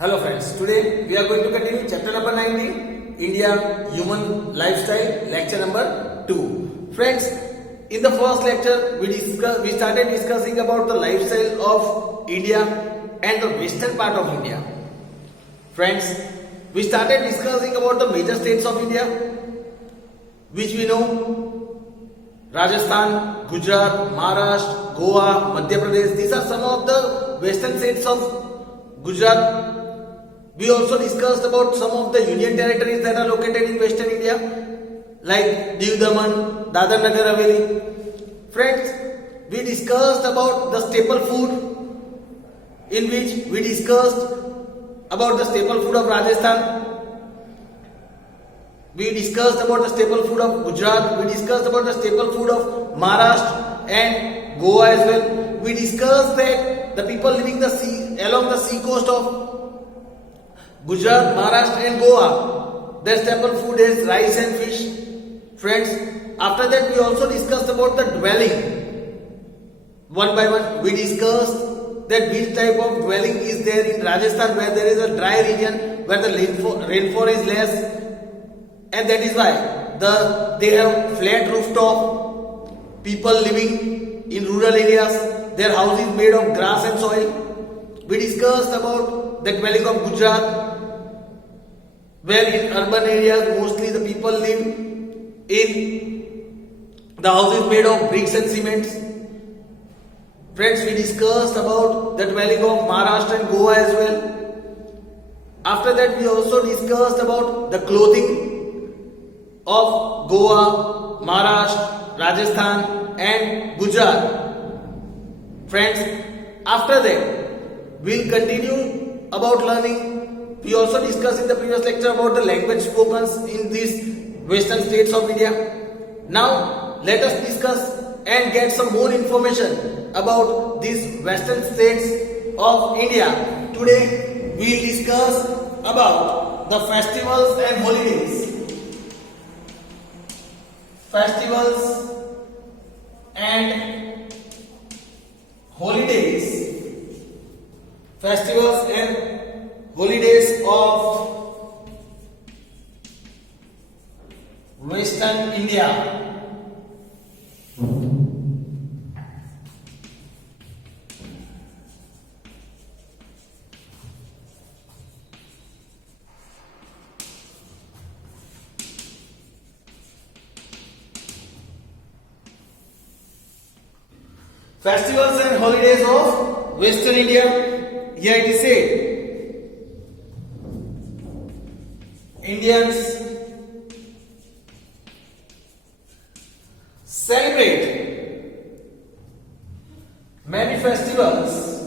Hello friends, today we are going to continue chapter number 19, India Human Lifestyle, lecture number 2. Friends, in the first lecture we started discussing about the lifestyle of India and the western part of India. Friends, we started discussing about the major states of India, which we know: Rajasthan, Gujarat, Maharashtra, Goa, Madhya Pradesh. These are some of the western states of Gujarat. We also discussed about some of the union territories that are located in western India, like Diu Daman, Dadar Nagar Haveli. Friends, we discussed about the staple food, in which we discussed about the staple food of Rajasthan. We discussed about the staple food of Gujarat. We discussed about the staple food of Maharashtra and Goa as well. We discussed that the people living along the sea coast of Gujarat, Maharashtra and Goa, their staple food is rice and fish. Friends, after that we also discussed about the dwelling. One by one, we discussed that which type of dwelling is there in Rajasthan, where there is a dry region, where the rainfall is less, and that is why they have flat rooftop. People living in rural areas, their house is made of grass and soil. We discussed about the dwelling of Gujarat, where in urban areas mostly the people live in the houses made of bricks and cements. Friends, we discussed about the dwelling of Maharashtra and Goa as well. After that, we also discussed about the clothing of Goa, Maharashtra, Rajasthan and Gujarat. Friends, after that, we'll continue about learning. We also discussed in the previous lecture about the language spoken in these western states of India. Now, let us discuss and get some more information about these western states of India. Today, we will discuss about the festivals and holidays. Festivals and holidays. Festivals and holidays of Western India. Festivals and holidays of Western India. Here it is said, Indians celebrate many festivals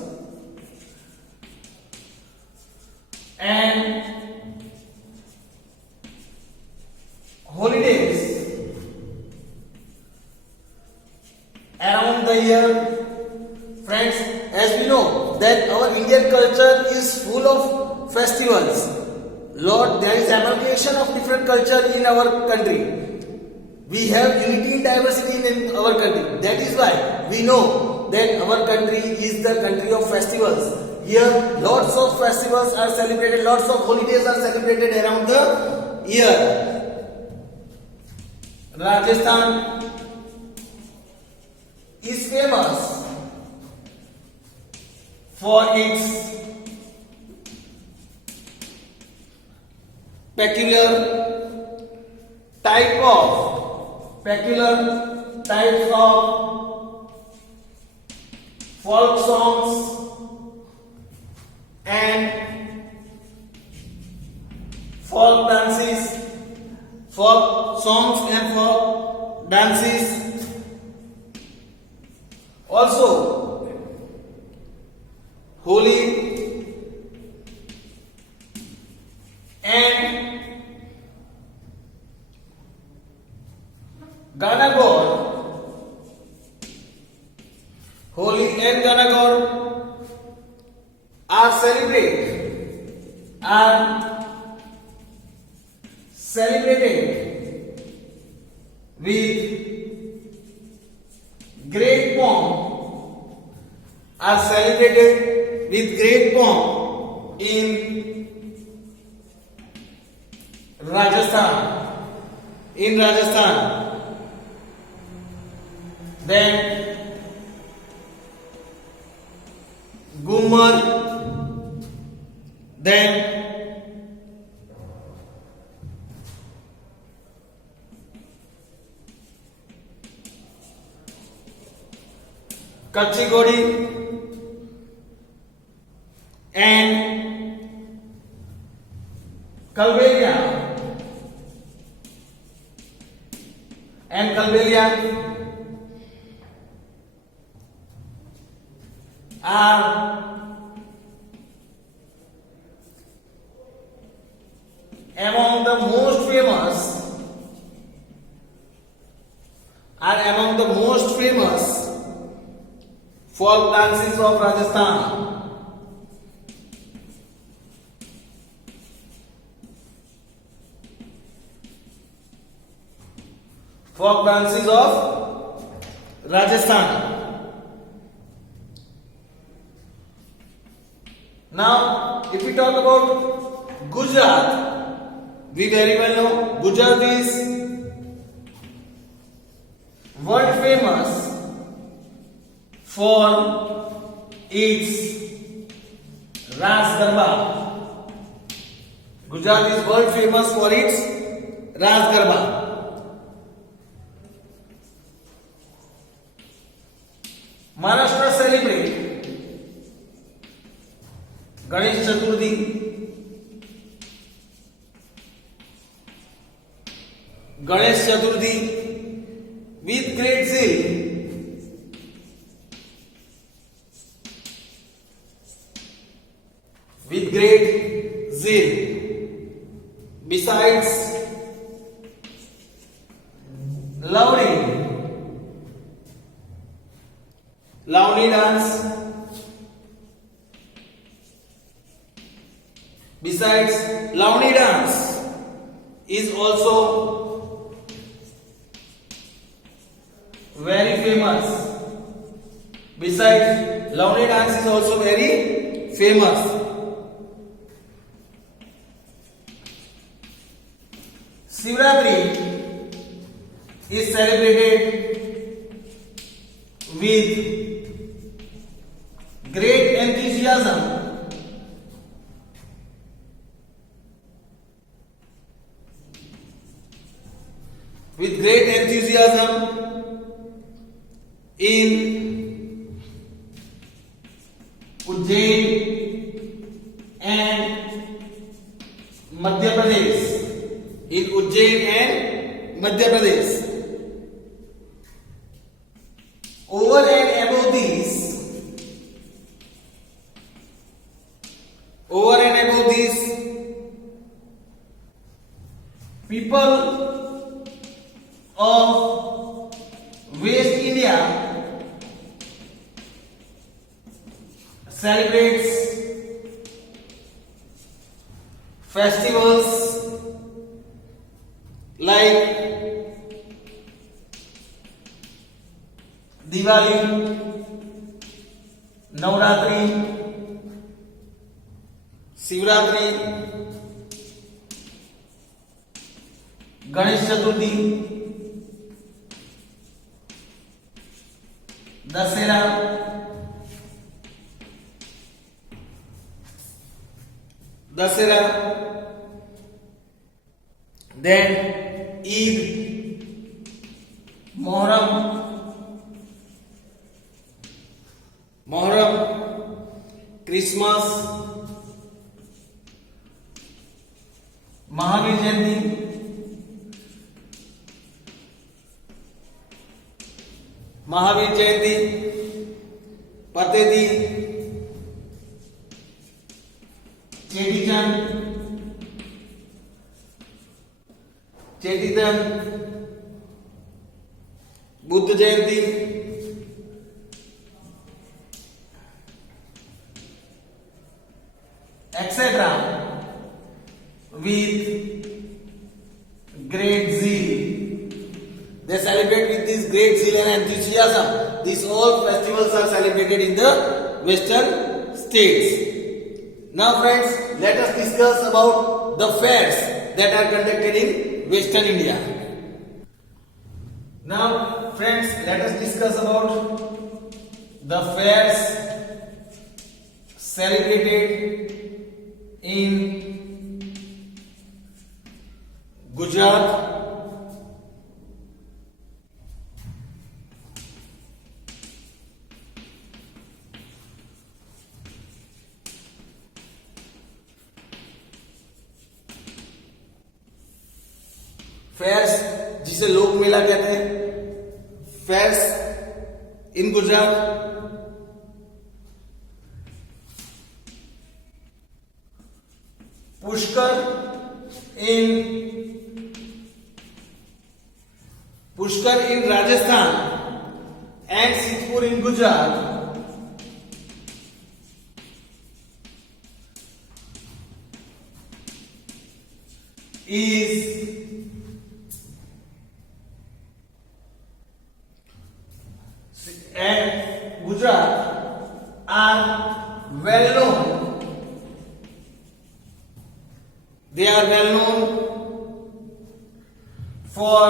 and holidays around the year. Friends, as we know that our Indian culture is full of festivals. Lord, there is amalgamation of different culture in our country. We have unity in diversity in our country. That is why we know that our country is the country of festivals. Here, lots of festivals are celebrated, lots of holidays are celebrated around the year. Rajasthan is famous for its peculiar types of folk songs and folk dances, folk songs and folk dances. Also, Holi and Ganagore. Holi and Ganagore are celebrated with great pomp, are celebrated with great pomp in Rajasthan. In Rajasthan. Then Gumar. Then Kachhi Godi and Kalbelia are among the most famous folk dances of Rajasthan. Folk dances of Rajasthan. Now, if we talk about Gujarat, we very well know Gujarat is world famous for its Ras Garba. Gujarat is world famous for its Ras Garba. Maharashtra celebrate Ganesh Chaturthi with great zeal. With great zeal. Besides Lavani dance. Besides Lavani dance is also very famous. Besides Lavani dance is also very famous. Shivratri is celebrated with great enthusiasm. With great enthusiasm in Ujjain and Madhya Pradesh. In Ujjain and Madhya Pradesh. Over and above these, people of West India celebrates festivals like Diwali, Navratri, Shivratri, Ganesh Chaturthi, Dasera, then Eid, Muharram, Christmas, Mahavir Jayanti, Patedi, Cheti Chand, Buddha Jayanti, etc. with great zeal. They celebrate with this great zeal and enthusiasm. These all festivals are celebrated in the western states. Now friends, let us discuss about the fairs that are conducted in Western India. Now friends, let us discuss about the fairs celebrated in Gujarat, fairs जिसे लोक मेला कहते हैं, fairs in Gujarat, Pushkar in Rajasthan and Siddhpur in Gujarat, is and Gujarat are well known. They are well known for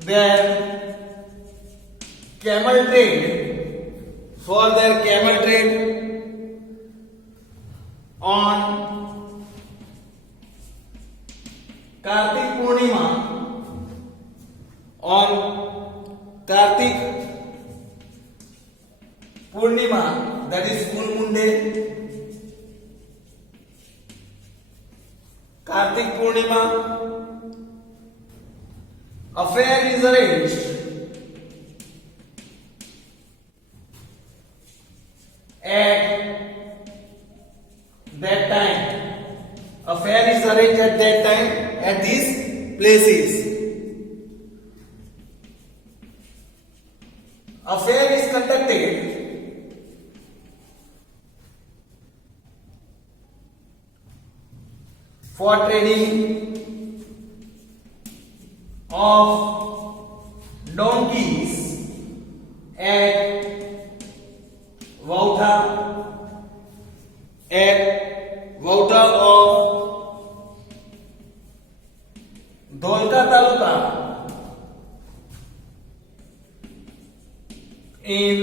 their camel trade, on Kartik Purnima, that is full moon day, Kartik Purnima, a fair is arranged at that time. A fair is arranged at that time at these places. A fair is conducted for trading of donkeys at Vautha of Dholka Taluka in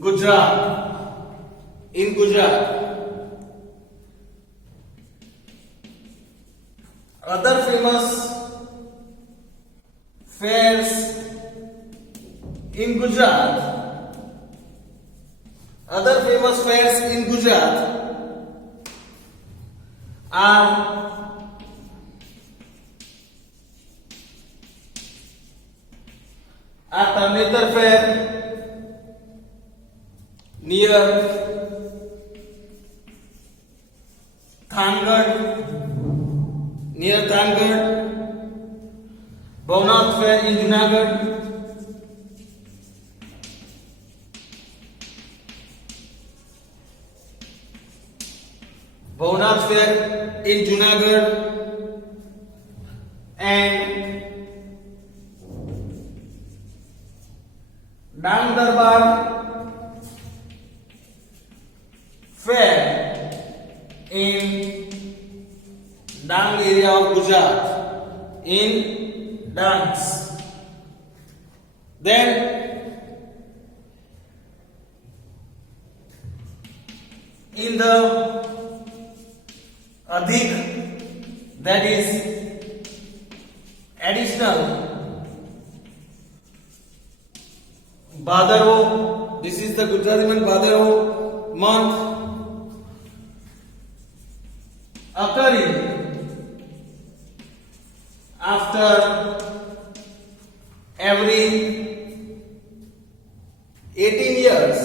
Gujarat. Other famous fairs in Gujarat are Tarnetar Fair near Thangad, Bhavnath Fair in Junagadh, and Dang Darbar Fair in Dang area of Gujarat, in Dangs. Then in the Adhik, that is additional Bhadarao, this is the Gujarati month Bhadarao month, occurring after every 18 years.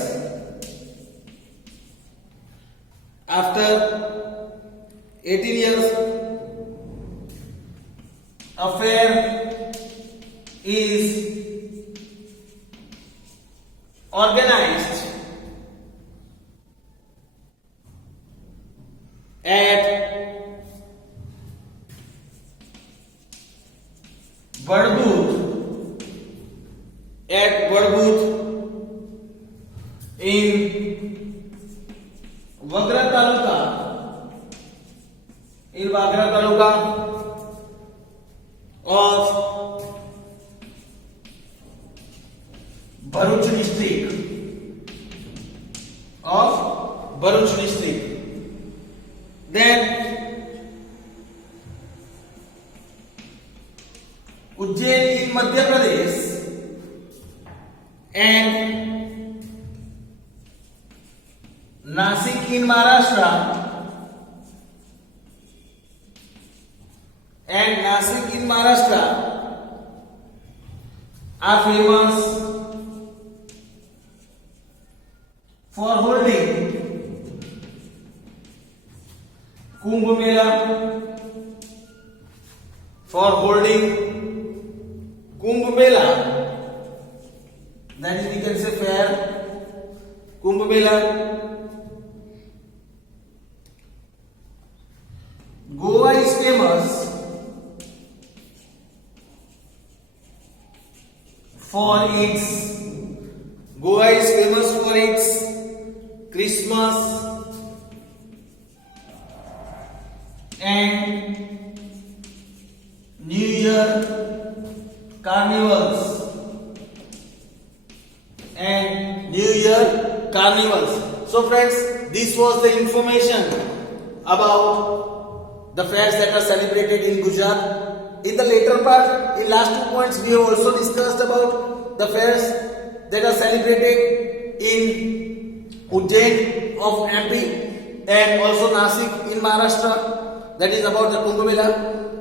After 18 years, a fair is organized at Badbooth in Katra taluka of Bharuch district then Ujjain in Madhya Pradesh and Nasik in Maharashtra are famous for holding Kumbh Mela, that is we can say fair, Kumbh Mela. Goa is famous for its Christmas and New Year carnivals. So friends, this was the information about the fairs that are celebrated in Gujarat. In the later part, in last 2 points, we have also discussed about the fairs that are celebrated in Ujjain of MP and also Nasik in Maharashtra, that is about the Kumbh Mela,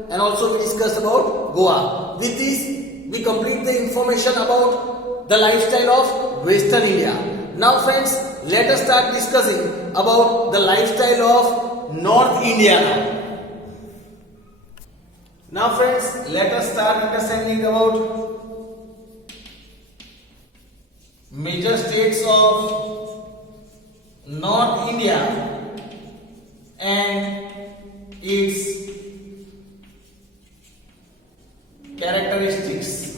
and also we discussed about Goa. With this, we complete the information about the lifestyle of Western India. Now friends, let us start discussing about the lifestyle of North India now. Now friends, let us start understanding about major states of North India and its characteristics.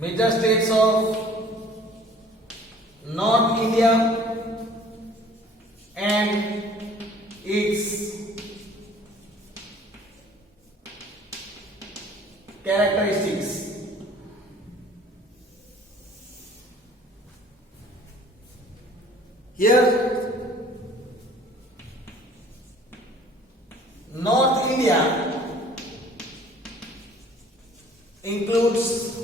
Major states of North India and its characteristics. Here, North India includes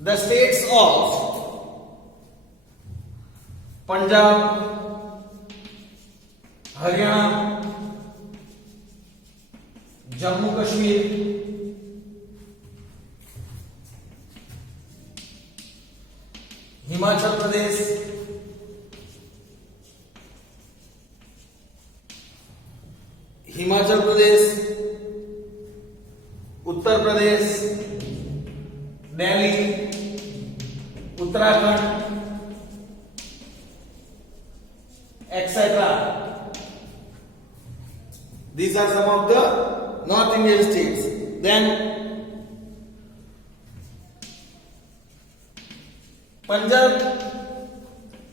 the states of Punjab, Haryana, Jammu Kashmir, Himachal Pradesh, Uttar Pradesh, Delhi, Uttarakhand, etc. These are some of the North Indian states. Then Punjab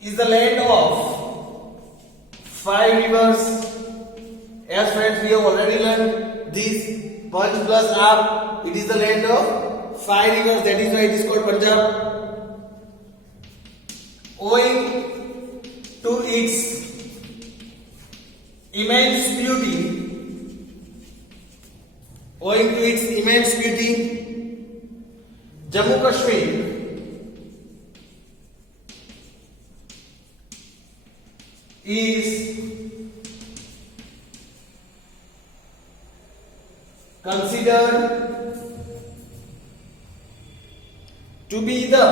is the land of 5 rivers. As friends, we have already learned this. Punj plus Aap, it is the land of 5 rivers. That is why it is called Punjab. Owing to its immense beauty, Jammu Kashmir is considered to be the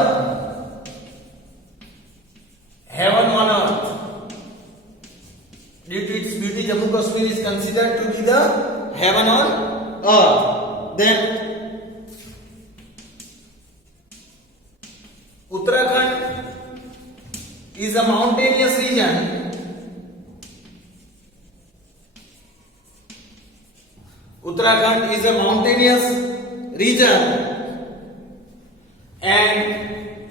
heaven on earth. Due to its beauty, Jammu Kashmir is considered to be the heaven on earth. Then Uttarakhand is a mountainous region. and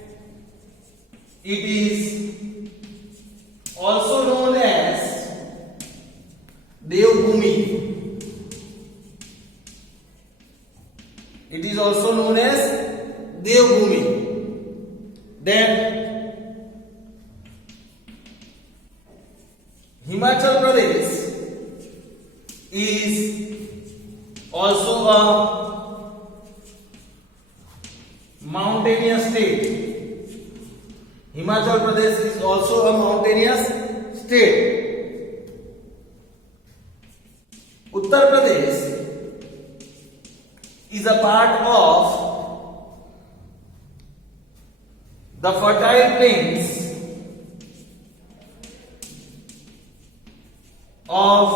it is also known as Devbhumi. It is also known as Devbhumi. Then Himachal Pradesh is also a mountainous state. Himachal Pradesh is also a mountainous state. Uttar Pradesh is a part of the fertile plains of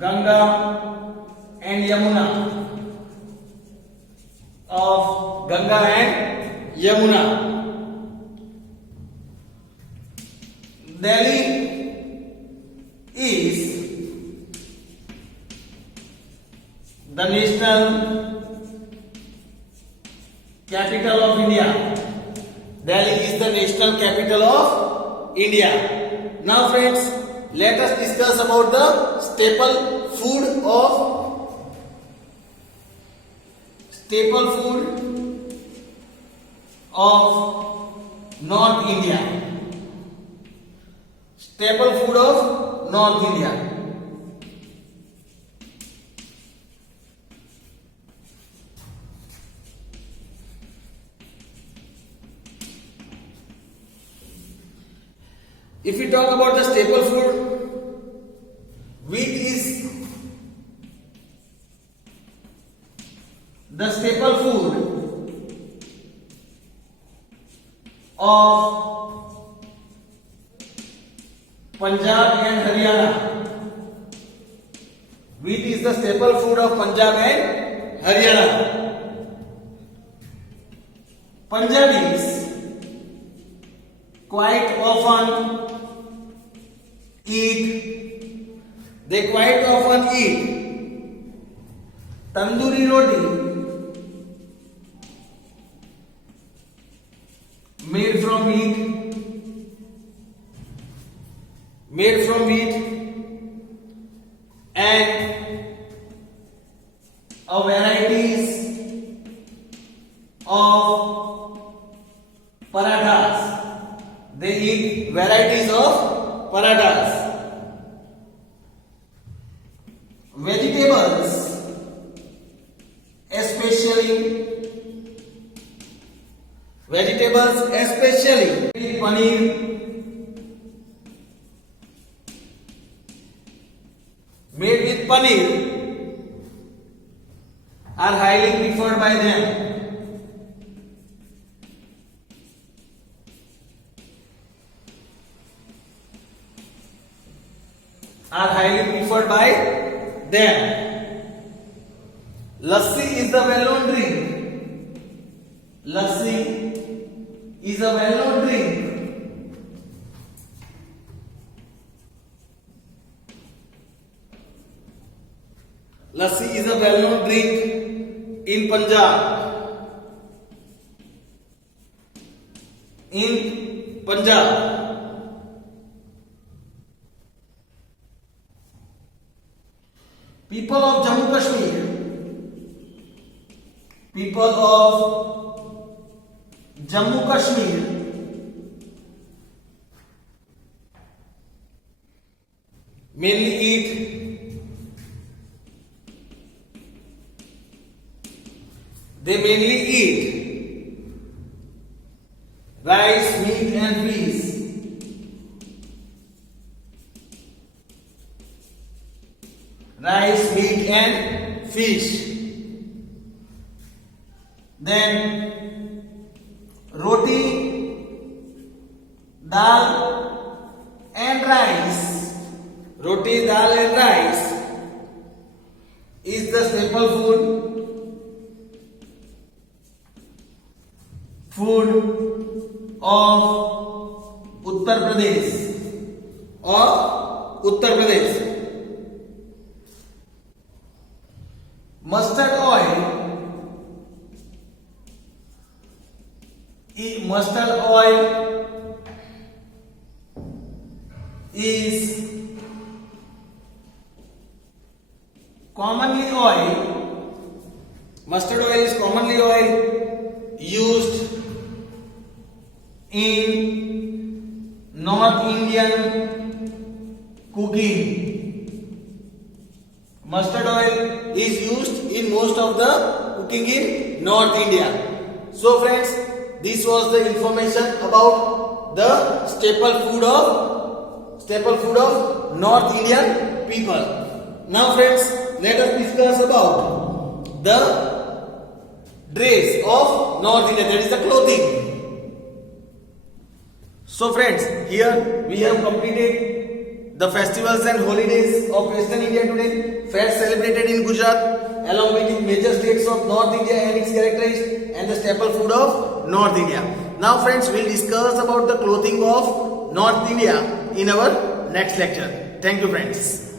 Ganga and Yamuna. Of Ganga and Yamuna. Delhi is the national capital of India. Delhi is the national capital of India. Now friends, let us discuss about the staple food of North India. Staple food of North India. If we talk about the staple food, wheat is the staple food of Punjab and Haryana. Wheat is the staple food of Punjab and Haryana. Punjabis quite often eat tandoori roti made from wheat and a varieties of parathas. They eat varieties of parathas. Vegetables, especially made with paneer are highly preferred by them. Lassi is a well-known drink. Lassi is a well-known drink in Punjab. People of Jammu Kashmir mainly eat rice, meat and fish. Then roti, dal and rice. Roti, dal and rice is the staple food of Uttar Pradesh. Mustard oil Mustard oil is commonly used in North Indian cooking. Mustard oil is used in most of the cooking in North India. So friends, this was the information about the staple food of North Indian people. Now friends, let us discuss about the dress of North India, that is the clothing. So friends, here we have completed the festivals and holidays of Western India today. Fairs celebrated in Gujarat along with the major states of North India and its characteristics and the staple food of North India. Now friends, we'll discuss about the clothing of North India in our next lecture. Thank you friends.